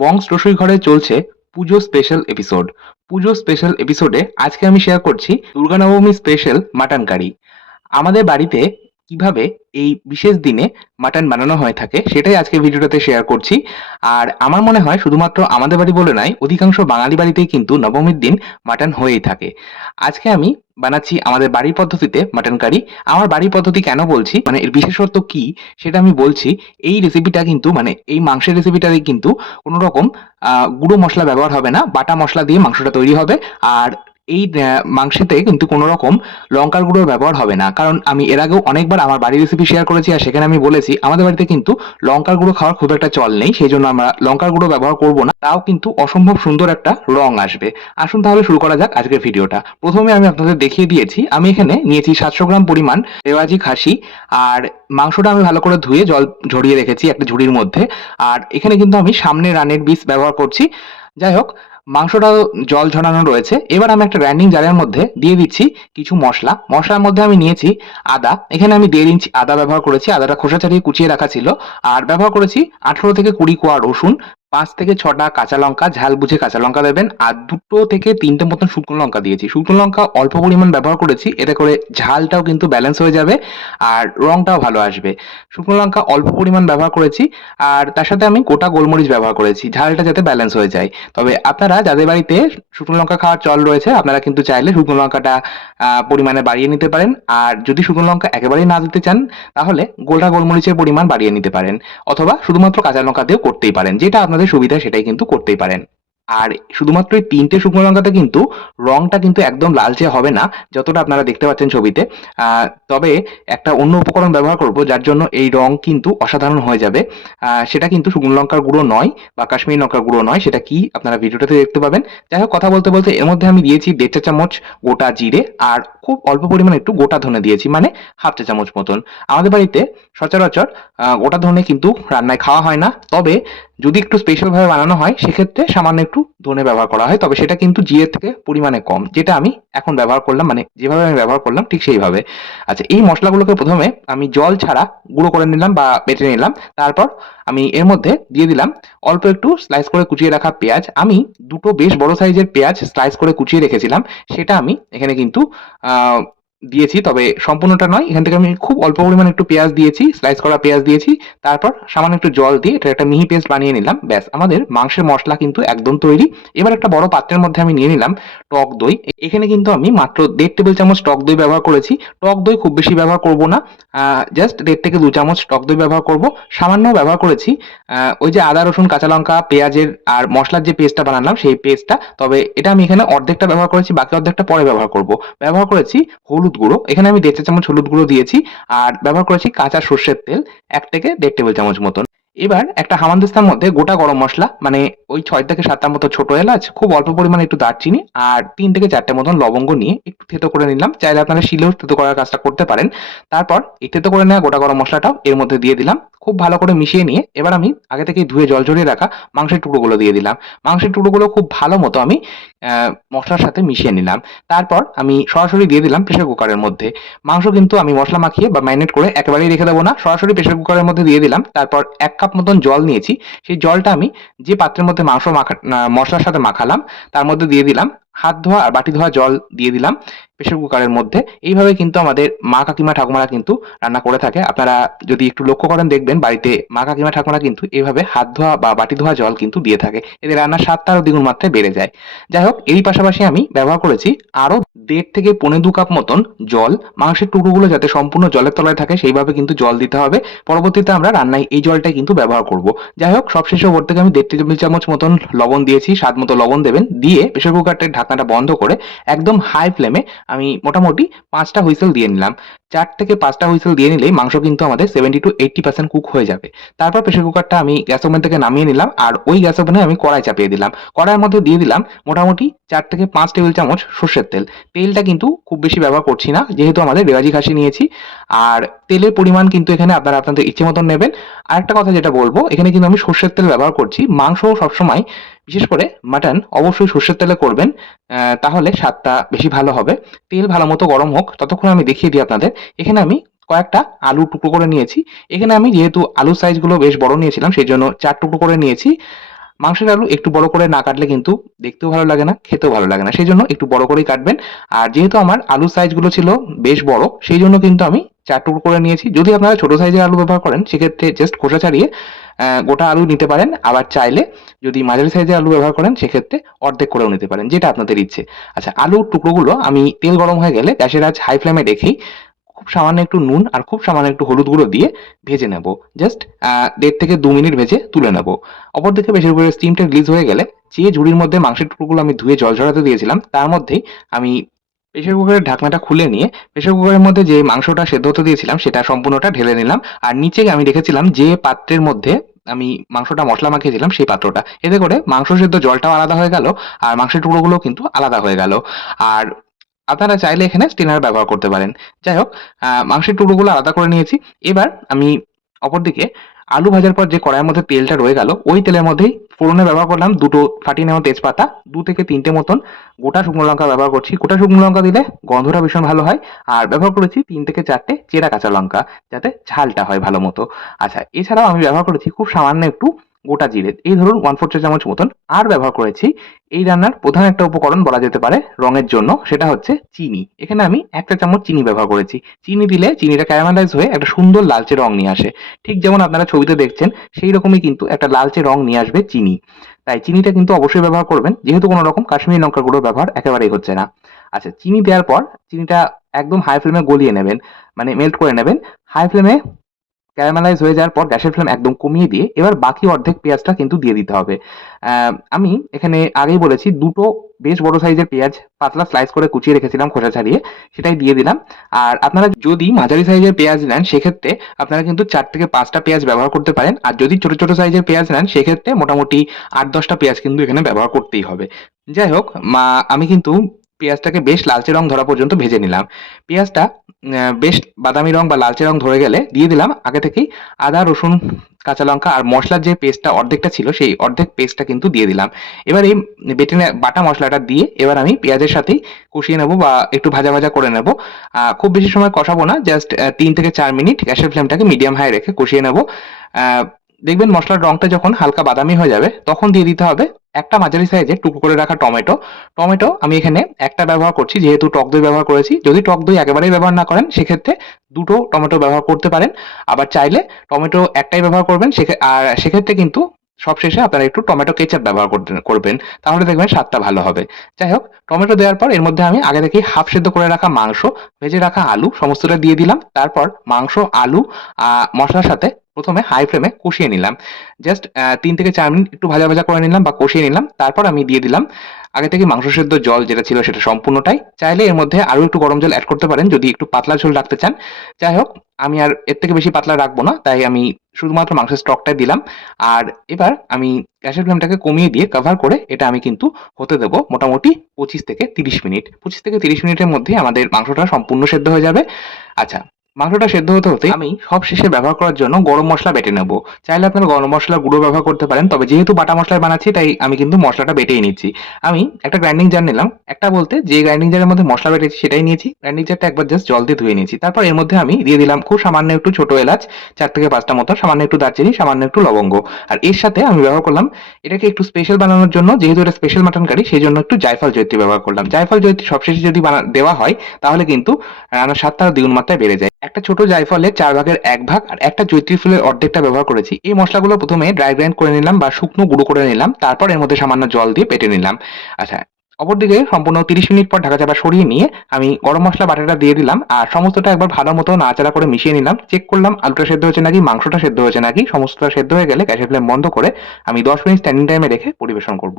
বংশ রসুই ঘরে চলছে পুজো স্পেশাল এপিসোড পুজো স্পেশাল এপিসোডে আজকে আমি শেয়ার করছি দুর্গানবমী স্পেশাল মাটন কারি আমাদের বাড়িতে কীভাবে এই বিশেষ দিনে মাটন বানানো হয়ে থাকে সেটাই আজকে ভিডিওটাতে শেয়ার করছি। আর আমার মনে হয় শুধুমাত্র আমাদের বাড়ি বলে নয়, অধিকাংশ বাঙালি বাড়িতেই কিন্তু নবমীর দিন মাটন হয়েই থাকে। আজকে আমি বানাচ্ছি আমাদের বাড়ির পদ্ধতিতে মাটন কারি। আমার বাড়ির পদ্ধতি কেন বলছি? মানে এর বিশেষত্ব কি? সেটা আমি বলছি। এই রেসিপিটা কিন্তু মানে এই মাংসের রেসিপিটাতে কিন্তু কোনো রকম গুঁড়ো মশলা ব্যবহার হবে না। বাটা মশলা দিয়ে মাংসটা তৈরি হবে। আর এই মাংসেতে কিন্তু কোনো রকম লঙ্কার গুঁড়োর ব্যবহার হবে না। কারণ আমি এর আগেও অনেকবার আমার বাড়ির রেসিপি শেয়ার করেছি আর সেখানে আমি বলেছি, আমাদের বাড়িতে কিন্তু লঙ্কার গুঁড়ো খাওয়ার খুব একটা চল নেই, সেই জন্য আমরা লঙ্কার গুঁড়ো ব্যবহার করব না। তাও কিন্তু অসম্ভব সুন্দর একটা রং আসবে। আসুন তাহলে শুরু করা যাক আজকের ভিডিওটা। প্রথমে আমি আপনাদের দেখিয়ে দিয়েছি, আমি এখানে নিয়েছি সাতশো গ্রাম পরিমাণ রেওয়াজি খাসি আর মাংসটা আমি ভালো করে ধুয়ে জল ঝরিয়ে রেখেছি একটা ঝুড়ির মধ্যে। আর এখানে কিন্তু আমি সামনে রানের বীজ ব্যবহার করছি। যাই হোক মাংসটা জল ঝরানো রয়েছে। এবার আমি একটা গ্রাইন্ডিং জারের মধ্যে দিয়ে দিচ্ছি কিছু মশলা। মশলার মধ্যে আমি নিয়েছি আদা। এখানে আমি দেড় ইঞ্চি আদা ব্যবহার করেছি। আদাটা খোসা ছাড়িয়ে কুচিয়ে রাখা ছিল। আর ব্যবহার করেছি আঠেরো থেকে কুড়ি কোয়া রসুন। পাঁচ থেকে ছটা কাঁচা লঙ্কা, ঝাল বুঝে কাঁচা লঙ্কা দেবেন, আর দুটো থেকে তিনটে মতন শুকনো লঙ্কা দিয়েছি। শুকনো লঙ্কা অল্প পরিমাণ ব্যবহার করেছি, এতে করে ঝালটাও কিন্তু ব্যালেন্স হয়ে যাবে আর রংটাও ভালো আসবে। শুকনো লঙ্কা অল্প পরিমাণ ব্যবহার করেছি, আর তার সাথে আমি গোটা গোলমরিচ ব্যবহার করেছি, ঝালটা যাতে ব্যালেন্স হয়ে যায়। তবে আপনারা, যাদের বাড়িতে শুকনো লঙ্কা খাওয়ার চল রয়েছে, আপনারা কিন্তু চাইলে শুকনো লঙ্কাটা পরিমাণে বাড়িয়ে নিতে পারেন। আর যদি শুকনো লঙ্কা একেবারেই না দিতে চান, তাহলে গোটা গোলমরিচের পরিমাণ বাড়িয়ে নিতে পারেন। অথবা শুধুমাত্র কাঁচা লঙ্কা দিয়েও করতেই পারেন, যেটা আপনাদের সুবিধা সেটাই কিন্তু করতেই পারেন। আর শুধুমাত্র এই তিনটে শুকনো লঙ্কাতে কিন্তু রংটা কিন্তু একদম লালচে হবে না, যতটা আপনারা দেখতে পাচ্ছেন ছবিতে। তবে একটা অন্য উপকরণ ব্যবহার করব, যার জন্য এই রং কিন্তু অসাধারণ হয়ে যাবে। সেটা কিন্তু শুকনো লঙ্কার গুঁড়ো নয় বা কাশ্মীরি লঙ্কার গুঁড়ো নয়, সেটা কি আপনারা ভিডিওটাতে দেখতে পাবেন। যাই হোক, কথা বলতে বলতে এর মধ্যে আমি দিয়েছি দেড় চা চামচ গোটা জিরে আর খুব অল্প পরিমাণে একটু গোটা ধনে দিয়েছি মানে হাফ চা চামচ মতন। আমাদের বাড়িতে সচরাচর গোটা ধনে কিন্তু রান্নায় খাওয়া হয় না। তবে যদি একটু স্পেশাল ভাবে বানানো হয়, সেক্ষেত্রে সামান্য একটু ধনে ব্যবহার করা হয়। তবে সেটা কিন্তু জিরের থেকে পরিমাণে কম। যেটা আমি এখন ব্যবহার করলাম মানে যেভাবে আমি ব্যবহার করলাম, ঠিক সেইভাবে। আচ্ছা এই মশলাগুলোকে প্রথমে আমি জল ছাড়া গুঁড়ো করে নিলাম বা বেটে নিলাম। তারপর আমি এর মধ্যে দিয়ে দিলাম অল্প একটু স্লাইস করে কুচিয়ে রাখা পেঁয়াজ। আমি দুটো বেশ বড় সাইজের পেঁয়াজ স্লাইস করে কুচিয়ে রেখেছিলাম। সেটা আমি এখানে কিন্তু দিয়েছি, তবে সম্পূর্ণটা নয়। এখান থেকে আমি খুব অল্প পরিমাণে একটু পেঁয়াজ দিয়েছি স্লাইস করা পেঁয়াজ দিয়েছি, তারপর সামান্য একটু জল দিয়ে এটা একটা মিহি পেস্ট বানিয়ে নিলাম। ব্যাস, আমাদের মাংসের মশলা কিন্তু একদম তৈরি। এবার একটা বড় পাত্রের মধ্যে আমি নিয়ে নিলাম টক দই। এখানে কিন্তু আমি মাত্র দেড় টেবিল চামচ টক দই ব্যবহার করেছি। টক দই খুব বেশি ব্যবহার করব না। জাস্ট দেড় থেকে দু চামচ টক দই ব্যবহার করব। সামান্য ব্যবহার করেছি। ওই যে আদা, রসুন, কাঁচা লঙ্কা, পেঁয়াজের আর মশলার যে পেস্টটা বানালাম, সেই পেস্টটা তবে এটা আমি এখানে অর্ধেকটা ব্যবহার করেছি, বাকি অর্ধেকটা পরে ব্যবহার করব। ব্যবহার করেছি হলুদ গুঁড়ো। এখানে আমি দেড় চা চামচ হলুদ গুঁড়ো দিয়েছি। আর ব্যবহার করেছি কাঁচা সর্ষের তেল, এক থেকে দেড় টেবিল চামচ মতন। এবার একটা হামানদিস্তার মধ্যে গোটা গরম মশলা মানে ওই ছয় থেকে সাতটার মতো ছোট এলাচ, খুব অল্প পরিমাণে একটু দারচিনি আর তিন থেকে চারটে মতন লবঙ্গ নিয়ে একটু থেতো করে নিলাম। চাইলে আপনারা শিলেও থেতো করার কাজটা করতে পারেন। তারপর এই থেতো করে নেওয়া গোটা গরম মশলাটাও এর মধ্যে দিয়ে দিলাম। খুব ভালো করে মিশিয়ে নিয়ে এবার আমি আগে থেকে ধুয়ে জল ঝরিয়ে রাখা মাংসের টুকরোগুলো দিয়ে দিলাম। মাংসের টুকরোগুলো খুব ভালো মতো আমি মশলার সাথে মিশিয়ে নিলাম। তারপর আমি সরাসরি দিয়ে দিলাম প্রেশার কুকারের মধ্যে। মাংস কিন্তু আমি মশলা মাখিয়ে বা ম্যারিনেট করে একেবারেই রেখে দেবো না। সরাসরি প্রেশার কুকারের মধ্যে দিয়ে দিলাম। তারপর এক কাপ মতন জল নিয়েছি। সেই জলটা আমি যে পাত্রের মধ্যে মাংস মাখা মশলার সাথে মাখালাম, তার মধ্যে দিয়ে দিলাম। হাত ধোয়া আর বাটি ধোয়া জল দিয়ে দিলাম। প্রেশার কুকারের মধ্যে। এইভাবে কিন্তু আমাদের মা কাকিমা ঠাকুমারা কিন্তু রান্না করে থাকে। আপনারা যদি একটু লক্ষ্য করেন, দেখবেন বাড়িতে মা কাকিমা ঠাকুমারা কিন্তু এইভাবে হাত ধোয়া বা বাটি ধোয়া জল কিন্তু দিয়ে থাকে। এতে রান্নার স্বাদটা আরও দ্বিগুণ মাত্রায় বেড়ে যায়। যাই হোক, এরই পাশাপাশি আমি ব্যবহার করেছি আরও দেড় থেকে পৌনে দু কাপ মতন জল। মাংসের টুকরোগুলো যাতে সম্পূর্ণ জলের তলায় থাকে, সেইভাবে কিন্তু জল দিতে হবে। পরবর্তীতে আমরা রান্নায় এই জলটাই কিন্তু ব্যবহার করব। যাই হোক, সবশেষে ওপর থেকে আমি দেড় টেবিল চামচ মতন লবণ দিয়েছি, স্বাদ মতো লবণ দেবেন। দিয়ে প্রেশার কুকারটার ঢাকনাটা বন্ধ করে একদম হাই ফ্লেমে আমি মোটামুটি পাঁচটা হুইসেল দিয়ে নিলাম। চার থেকে পাঁচটা হুইসেল দিয়ে নিলেই মাংস কিন্তু আমাদের seventy to eighty percent cook হয়ে যাবে। তারপর প্রেশার কুকারটা আমি গ্যাস ওভেন থেকে নামিয়ে নিলাম আর ওই গ্যাস ওভেনে আমি কড়াই চাপিয়ে দিলাম। কড়াইয়ের মধ্যে দিয়ে দিলাম মোটামুটি চার থেকে পাঁচ টেবিল চামচ সর্ষের তেল। তেলটা কিন্তু খুব বেশি ব্যবহার করছি না, যেহেতু আমাদের রেওয়াজি খাসি নিয়েছি। আর তেলের পরিমাণ কিন্তু এখানে আপনারা আপনাদের ইচ্ছে মতন নেবেন। আরেকটা কথা যেটা বলব, এখানে কিন্তু আমি সর্ষের তেল ব্যবহার করছি। মাংস সবসময় বিশেষ করে মাটন অবশ্যই সর্ষের তেলে করবেন তাহলে স্বাদটা বেশি ভালো হবে। তেল ভালো মতো গরম হোক, ততক্ষণ আমি দেখিয়ে দিই আপনাদের। এখানে আমি কয়েকটা আলু টুকরো করে নিয়েছি। এখানে আমি যেহেতু আলু সাইজগুলো বেশ বড় নিয়েছিলাম সেই জন্য চার টুকরো করে নিয়েছি। মাংসের আলু একটু বড় করে না কাটলে কিন্তু দেখতেও ভালো লাগে না, খেতেও ভালো লাগে না। সেই জন্য একটু বড় করেই কাটবেন। আর যেহেতু আমার আলুর সাইজগুলো ছিল বেশ বড় সেই জন্য কিন্তু আমি চার টুকরো করে নিয়েছি। যদি আপনারা ছোট সাইজের আলু ব্যবহার করেন, সেক্ষেত্রে জাস্ট খোসা ছাড়িয়ে গোটা আলু নিতে পারেন। আবার চাইলে যদি মাঝারি সাইজের আলু ব্যবহার করেন, সেক্ষেত্রে অর্ধেক করেও নিতে পারেন, যেটা আপনাদের ইচ্ছে। আচ্ছা আলুর টুকরোগুলো আমি তেল গরম হয়ে গেলে গ্যাসের আজ হাই ফ্লেমে রেখেই খুব সামান্য একটু নুন আর খুব সামান্য একটু হলুদ গুঁড়ো দিয়ে ভেজে নেব। জাস্ট দেড় থেকে দু মিনিট ভেজে তুলে নেব। অপরদিকে বেশি করে স্টিমটা রিলিজ হয়ে গেলে যে ঝুড়ির মধ্যে মাংসের টুকরোগুলো আমি ধুয়ে জল ঝরাতে দিয়েছিলাম, তার মধ্যেই আমি প্রেশার কুকারের ঢাকনাটা খুলে নিয়ে প্রেশার কুকারের মধ্যে যে মাংসটা সেদ্ধ হতে দিয়েছিলাম সেটা সম্পূর্ণটা ঢেলে নিলাম। আর নিচে আমি রেখেছিলাম যে পাত্রের মধ্যে আমি মাংসটা মশলা মাখিয়েছিলাম সেই পাত্রটা। এতে করে মাংস সেদ্ধ জলটাও আলাদা হয়ে গেল আর মাংসের টুকরোগুলো কিন্তু আলাদা হয়ে গেল। আর আপনারা চাইলে এখানে স্টিনার ব্যবহার করতে পারেন। যাই হোক মাংসের টুকরোগুলো আলাদা করে নিয়েছি। এবার আমি অপরদিকে আলু ভাজার পর যে কড়াইয়ের মধ্যে তেলটা রয়ে গেল, ওই তেলের মধ্যেই ফোড়নে ব্যবহার করলাম দুটো ফাটিয়ে নেওয়া তেজপাতা, দু থেকে তিনটে মতন গোটা শুকনো লঙ্কা ব্যবহার করছি। গোটা শুকনো লঙ্কা দিলে গন্ধটা ভীষণ ভালো হয় আর ব্যবহার করেছি তিন থেকে চারটে চেরা কাঁচা লঙ্কা, যাতে ঝালটা হয় ভালো মতো। আচ্ছা এছাড়াও আমি ব্যবহার করেছি খুব সামান্য একটু গোটা জিরে এই ধরুন ওয়ান ফোর চা চামচ মতন আর ব্যবহার করেছি। এই রান্নার প্রধান একটা উপকরণ বলা যেতে পারে রঙের জন্য, সেটা হচ্ছে চিনি। এখানে আমি একটা চামচ চিনি ব্যবহার করেছি। চিনি দিলে চিনিটা ক্যারামেলাইজ হয়ে একটা সুন্দর লালচে রং নিয়ে আসে। ঠিক যেমন আপনারা ছবিতে দেখছেন, সেই রকমই কিন্তু একটা লালচে রং নিয়ে আসবে চিনি। তাই চিনিটা কিন্তু অবশ্যই ব্যবহার করবেন, যেহেতু কোনো রকম কাশ্মীরি লঙ্কা গুঁড়ো ব্যবহার একেবারেই হচ্ছে না। আচ্ছা চিনি দেওয়ার পর চিনিটা একদম হাই ফ্লেমে গলিয়ে নেবেন মানে মেল্ট করে নেবেন। হাই ফ্লেমে ক্যারামেলাইজ হয়ে যাওয়ার পর গ্যাসের ফ্লেম একদম কমিয়ে দিয়ে এবার বাকি অর্ধেক পেঁয়াজটা কিন্তু দিয়ে দিতে হবে। আমি এখানে আগেই বলেছি দুটো বেশ বড় সাইজের পেঁয়াজ পাতলা স্লাইস করে কুচিয়ে রেখেছিলাম খোসা ছাড়িয়ে, সেটাই দিয়ে দিলাম। আর আপনারা যদি মাঝারি সাইজের পেঁয়াজ নেন, সেক্ষেত্রে আপনারা কিন্তু চার থেকে পাঁচটা পেঁয়াজ ব্যবহার করতে পারেন। আর যদি ছোট ছোট সাইজের পেঁয়াজ নেন, সেক্ষেত্রে মোটামুটি আট দশটা পেঁয়াজ কিন্তু এখানে ব্যবহার করতেই হবে। যাই হোক, মা, আমি কিন্তু পেঁয়াজটাকে বেশ লালচে রং ধরা পর্যন্ত ভেজে নিলাম। পেঁয়াজটা বেশ বাদামি রং বা লালচে রং ধরে গেলে দিয়ে দিলাম। আগে থেকেই আদা, রসুন, কাঁচা লঙ্কা আর মশলার যে পেস্টটা অর্ধেকটা ছিল, সেই অর্ধেক পেস্টটা কিন্তু দিয়ে দিলাম। এবার এই বেটে বাটা মশলাটা দিয়ে এবার আমি পেঁয়াজের সাথেই কষিয়ে নেব বা একটু ভাজা ভাজা করে নেব। খুব বেশি সময় কষাবো না জাস্ট তিন থেকে চার মিনিট গ্যাসের ফ্লেমটাকে মিডিয়াম হাই রেখে কষিয়ে নেব। দেখবেন মশলার রংটা যখন হালকা বাদামি হয়ে যাবে, তখন দিয়ে দিতে হবে একটা মাঝারি সাইজে টুকু করে রাখা টমেটো। টমেটো আমি এখানে একটা ব্যবহার করছি, যেহেতু টক দই ব্যবহার করেছি। যদি টক দই একেবারেই ব্যবহার না করেন, সেক্ষেত্রে দুটো টমেটো ব্যবহার করতে পারেন। আবার চাইলে টমেটো একটাই ব্যবহার করবেন সেক্ষে- আর সেক্ষেত্রে কিন্তু সবশেষে আপনারা একটু টমেটো কেচাপ ব্যবহার করবেন, তাহলে দেখবেন স্বাদটা ভালো হবে। যাই হোক টমেটো দেওয়ার পর এর মধ্যে আমি আগে থেকেই হাফ সেদ্ধ করে রাখা মাংস, ভেজে রাখা আলু, সমস্তটা দিয়ে দিলাম। তারপর মাংস, আলু মশলার সাথে প্রথমে হাই ফ্লেমে কষিয়ে নিলাম। জাস্ট তিন থেকে চার মিনিট একটু ভাজা ভাজা করে নিলাম বা কষিয়ে নিলাম। তারপর আমি দিয়ে দিলাম আগে থেকে মাংস সেদ্ধ জল যেটা ছিল সেটা সম্পূর্ণটাই। চাইলে এর মধ্যে আরও একটু গরম জল অ্যাড করতে পারেন, যদি একটু পাতলা ঝোল রাখতে চান। যাই হোক, আমি আর এর থেকে বেশি পাতলা রাখব না, তাই আমি শুধুমাত্র মাংসের স্টকটাই দিলাম। আর এবার আমি গ্যাসের ফ্লেমটাকে কমিয়ে দিয়ে কভার করে এটা আমি কিন্তু হতে দেবো মোটামুটি পঁচিশ থেকে তিরিশ মিনিট। পঁচিশ থেকে তিরিশ মিনিটের মধ্যে আমাদের মাংসটা সম্পূর্ণ সেদ্ধ হয়ে যাবে। আচ্ছা মাংসটা সেদ্ধ হতে হতে আমি সব শেষে ব্যবহার করার জন্য গরম মশলা বেটে নেব। চাইলে আপনারা গরম মশলা গুঁড়ো ব্যবহার করতে পারেন, তবে যেহেতু বাটা মশলায় বানাচ্ছি, তাই আমি কিন্তু মশলাটা বেটেই নিচ্ছি। আমি একটা গ্রাইন্ডিং জার নিলাম। একটা বলতে যে গ্রাইন্ডিং জারের মধ্যে মশলা বেটেছি, সেটাই নিয়েছি। গ্রাইন্ডিং জারটা একবার জাস্ট জল দিয়ে ধুয়ে নিয়েছি। তারপর এর মধ্যে আমি দিয়ে দিলাম খুব সামান্য একটু ছোট এলাচ, চার থেকে পাঁচটা মতো, সামান্য একটু দারচিনি, সামান্য একটু লবঙ্গ। আর এর সাথে আমি ব্যবহার করলাম, এটাকে একটু স্পেশাল বানানোর জন্য, যেহেতু এটা স্পেশাল মাটন কারি সেই জন্য একটু জায়ফল জয়ত্রী ব্যবহার করলাম। জায়ফল জয়ত্রী সবশেষে যদি দেওয়া হয়, তাহলে কিন্তু রান্নার স্বাদটা দ্বিগুণ মাত্রায় বেড়ে যায়। একটা ছোট জায়ফলের চার ভাগের এক ভাগ আর একটা জৈত্রী ফুলের অর্ধেকটা ব্যবহার করেছি। এই মশলাগুলো প্রথমে ড্রাই গ্রাইন্ড করে নিলাম বা শুকনো গুঁড়ো করে নিলাম, তারপর এর মধ্যে সামান্য জল দিয়ে পেটে নিলাম। আচ্ছা অপরদিকে সম্পূর্ণ তিরিশ মিনিট পর ঢাকা চাপা সরিয়ে নিয়ে আমি গরম মশলা বাটাটা দিয়ে দিলাম আর সমস্তটা একবার ভালো মতো নাড়াচাড়া করে মিশিয়ে নিলাম। চেক করলাম আলুটা সেদ্ধ হয়েছে নাকি, মাংসটা সেদ্ধ হয়েছে নাকি, সমস্তটা সেদ্ধ হয়ে গেলে গ্যাসের ফ্লেম বন্ধ করে আমি দশ মিনিট স্ট্যান্ডিং টাইমে রেখে পরিবেশন করব।